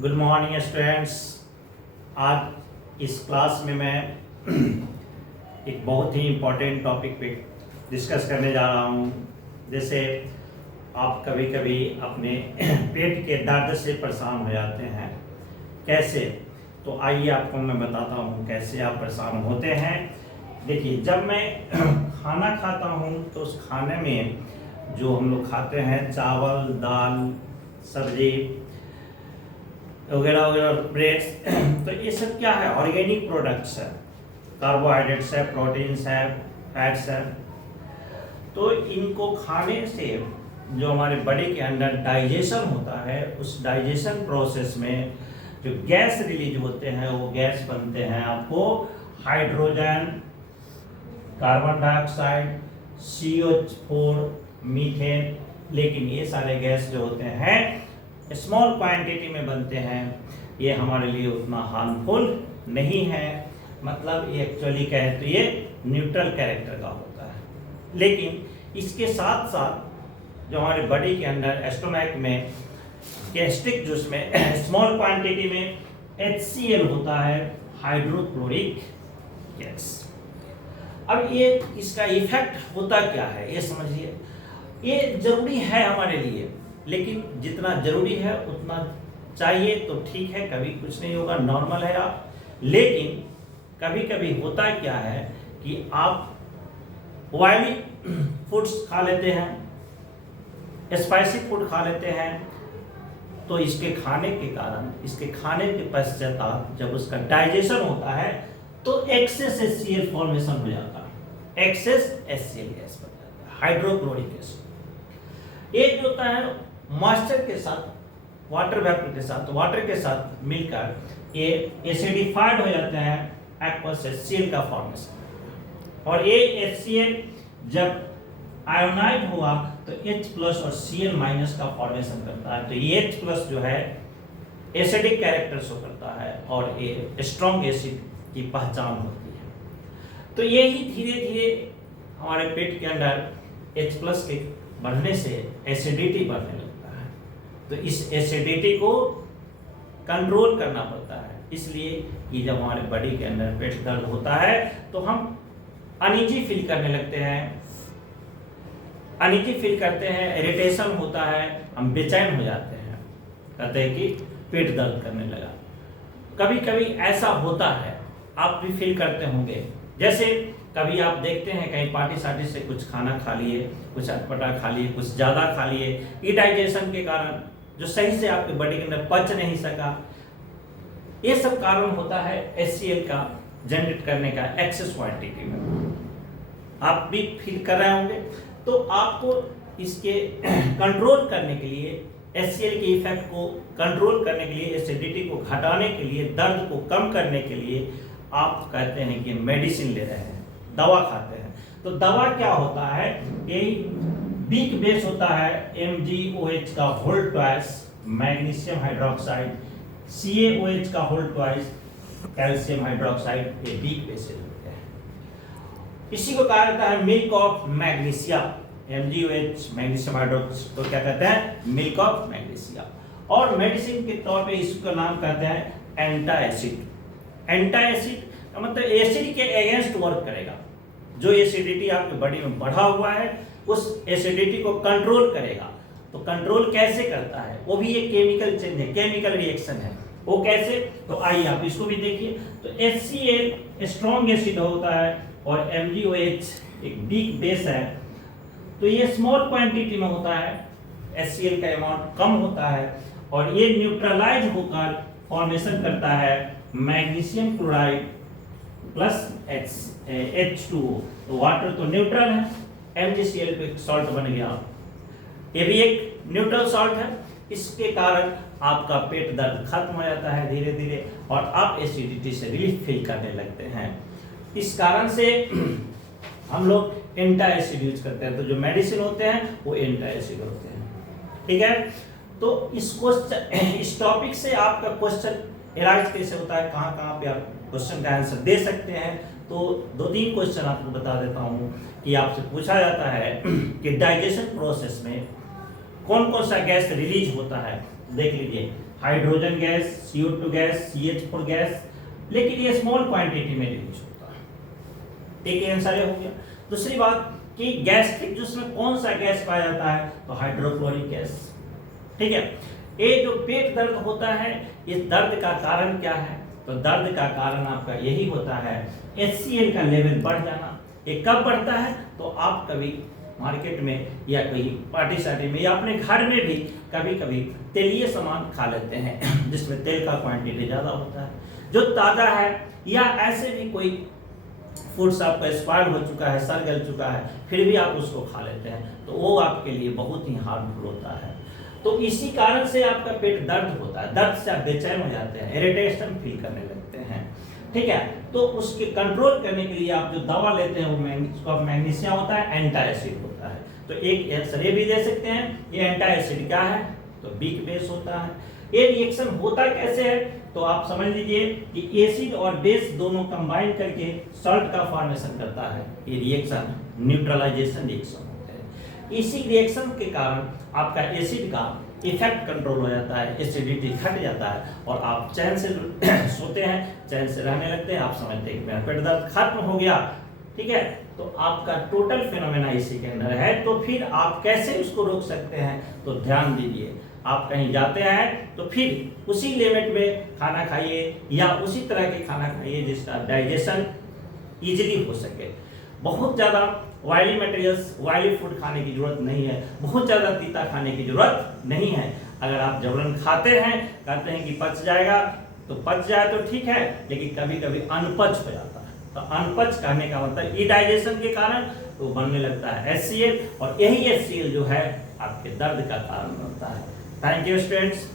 Good morning students. आज इस class में मैं एक बहुत ही इम्पोर्टेंट टॉपिक पे डिस्कस करने जा रहा हूँ। जैसे आप कभी कभी अपने पेट के दर्द से परेशान हो जाते हैं, कैसे? तो आइए आपको मैं बताता हूँ कैसे आप परेशान होते हैं। देखिए, जब मैं खाना खाता हूँ तो उस खाने में जो हम लोग खाते हैं चावल, दाल, सब्जी वगैरह वगैरह, ब्रेड्स, तो ये सब क्या है? ऑर्गेनिक प्रोडक्ट्स है, कार्बोहाइड्रेट्स है, प्रोटीन्स है, फैट्स है। तो इनको खाने से जो हमारे बॉडी के अंदर डाइजेशन होता है, उस डाइजेशन प्रोसेस में जो गैस रिलीज होते हैं वो गैस बनते हैं आपको hydrogen, carbon dioxide, CO4, methane. लेकिन ये सारे गैस जो होते हैं स्मॉल क्वांटिटी में बनते हैं, ये हमारे लिए उतना हार्मफुल नहीं है। मतलब ये एक्चुअली कहें तो ये न्यूट्रल कैरेक्टर का होता है। लेकिन इसके साथ साथ जो हमारे बॉडी के अंदर स्टोमक में गैस्ट्रिक जूस में स्मॉल क्वांटिटी में HCl होता है, हाइड्रोक्लोरिक गैस। अब ये इसका इफेक्ट होता क्या है ये समझिए। ये जरूरी है हमारे लिए, लेकिन जितना जरूरी है उतना चाहिए तो ठीक है, कभी कुछ नहीं होगा, नॉर्मल है आप। लेकिन कभी कभी होता क्या है कि आप ऑयली फूड्स खा लेते हैं, स्पाइसी फूड खा लेते हैं, तो इसके खाने के कारण, इसके खाने के पश्चात जब उसका डाइजेशन होता है तो एक्सेस HCl फॉर्मेशन हो जाता है, एक्सेस HCl गैस बन जाता है, हाइड्रोक्लोरिक एसिड। एक जो होता है मॉइस्चर के साथ, वाटर वेपर के साथ, वाटर के साथ मिलकर ये एसिडिफाइड हो जाते हैं, एक्वस HCl का फॉर्मेशन। और ये HCl जब आयोनाइज हुआ तो H+ और Cl- का फॉर्मेशन करता है। तो ये H+ जो है एसिडिक कैरेक्टर शो करता है और ये स्ट्रॉन्ग एसिड की पहचान होती है। तो यही धीरे धीरे हमारे पेट के अंदर H+ के बढ़ने से एसिडिटी बढ़ने लगता है। तो इस एसिडिटी को कंट्रोल करना पड़ता है। इसलिए कि जब हमारे बॉडी के अंदर पेट दर्द होता है तो हम अनईजी फील करने लगते हैं, अनईजी फील करते हैं, इरिटेशन होता है, हम बेचैन हो जाते हैं, कहते हैं कि पेट दर्द करने लगा। कभी कभी ऐसा होता है, आप भी फील करते होंगे। जैसे कभी आप देखते हैं कहीं पार्टी सार्टी से कुछ खाना खा लिए, कुछ अटपटा खा लिए, कुछ ज़्यादा खा लिए, इंडाइजेशन के कारण जो सही से आपके बॉडी के अंदर पच नहीं सका, ये सब कारण होता है HCl का जनरेट करने का एक्सेस क्वांटिटी में। आप भी फील कर रहे होंगे। तो आपको इसके कंट्रोल करने के लिए, HCl के इफेक्ट को कंट्रोल करने के लिए, एसिडिटी को घटाने के लिए, दर्द को कम करने के लिए आप कहते हैं कि मेडिसिन ले रहे हैं, दवा खाते हैं। तो दवा क्या होता है? यही वीक बेस होता है, MgOH का whole twice magnesium hydroxide, CaOH का होल ट्वाइस कैल्शियम हाइड्रोक्साइड, ये वीक बेसिस होते हैं। इसी को कहा जाता है milk of magnesia. MgOH magnesium hydroxide को क्या कहते हैं? Milk of magnesia. और मेडिसिन के तौर पे इसका नाम कहते हैं एंटाएसिड। एंटाएसिड का मतलब एसिड के अगेंस्ट वर्क करेगा। जो एसिडिटी आपके बॉडी में बढ़ा हुआ है उस एसिडिटी को कंट्रोल करेगा। तो कंट्रोल कैसे करता है? वो भी एक केमिकल चेंज है, केमिकल रिएक्शन है। वो कैसे? तो आइए आप इसको भी देखिए। तो HCl स्ट्रॉन्ग एसिड होता है और MgOH एक वीक बेस है। तो ये स्मॉल क्वांटिटी में होता है, HCl का अमाउंट कम होता है और ये न्यूट्रलाइज होकर फॉर्मेशन करता है मैग्नीशियम क्लोराइड प्लस H2O। तो वाटर तो न्यूट्रल है, MgCl पे सॉल्ट बन गया, ये भी एक न्यूट्रल सॉल्ट है। इसके कारण आपका पेट दर्द खत्म हो जाता है धीरे धीरे और आप एसिडिटी से रिलीफ फील करने लगते हैं। इस कारण से हम लोग एंटाएसिड यूज करते हैं। तो जो मेडिसिन होते हैं वो एंटाएसिड होते हैं, ठीक है। तो इस टॉपिक से आपका क्वेश्चन एराइज कैसे होता है, कहाँ कहाँ पे आप क्वेश्चन का आंसर दे सकते हैं। तो 2-3 क्वेश्चन आपको बता देता हूँ कि आपसे पूछा जाता है कि डाइजेशन प्रोसेस में कौन कौन सा गैस रिलीज होता है। देख लीजिए, hydrogen gas, CO2 gas, CH4 gas, लेकिन ये स्मॉल क्वांटिटी में रिलीज होता है। एक आंसर हो गया। दूसरी बात कि गैस्ट्रिक जूस में कौन सा गैस पाया जाता है, तो हाइड्रोक्लोरिक गैस। ठीक है, ये जो पेट दर्द होता है, इस दर्द का कारण क्या है, तो दर्द का कारण आपका यही होता है HCl का लेवल बढ़ जाना। ये कब बढ़ता है, तो आप कभी मार्केट में या कहीं पार्टी शार्टी में या अपने घर में भी कभी कभी तेलीय सामान खा लेते हैं जिसमें तेल का क्वांटिटी ज़्यादा होता है, जो ताज़ा है, या ऐसे भी कोई फूड्स आपका एक्सपायर हो चुका है, सड़ गल चुका है, फिर भी आप उसको खा लेते हैं, तो वो आपके लिए बहुत ही हार्मफुल होता है। तो इसी कारण से आपका पेट दर्द होता है, दर्द से आप बेचैन हो जाते हैं, इरिटेशन फील करने लगते हैं। ठीक है, तो उसके कंट्रोल करने के लिए आप जो दवा लेते हैं वो मैग्नीशियम होता है, एंटासिड होता है। तो एक आंसर ये भी दे सकते हैं, ये एंटासिड क्या है, तो वीक बेस होता है। ये रिएक्शन होता कैसे है, तो आप समझ लीजिए कि एसिड और बेस दोनों कंबाइन करके सॉल्ट का फॉर्मेशन करता है। ये रिएक्शन न्यूट्रलाइजेशन रिएक्शन होता है। इसी रिएक्शन के कारण आपका एसिड का इफेक्ट कंट्रोल हो जाता है, एसिडिटी घट जाता है और आप चैन से सोते हैं, चैन से रहने लगते हैं, आप समझते हैं कि मेरा पेट दर्द खत्म हो गया। ठीक है, तो आपका टोटल फिनोमेना इसी के अंदर है। तो फिर आप कैसे उसको रोक सकते हैं, तो ध्यान दीजिए, आप कहीं जाते हैं तो फिर उसी लिमिट में खाना खाइए या उसी तरह के खाना खाइए जिसका डाइजेशन इजीली हो सके। बहुत ज़्यादा ऑयली मटेरियल्स, ऑयली फूड खाने की जरूरत नहीं है, बहुत ज़्यादा तीता खाने की जरूरत नहीं है। अगर आप जबरन खाते हैं, कहते हैं कि पच जाएगा, तो पच जाए तो ठीक है, लेकिन कभी कभी अनपच हो जाता है। तो अनपच कहने का मतलब इडाइजेशन के कारण तो बनने लगता है HCl, और यही HCl जो है आपके दर्द का कारण बनता है। Thank you students.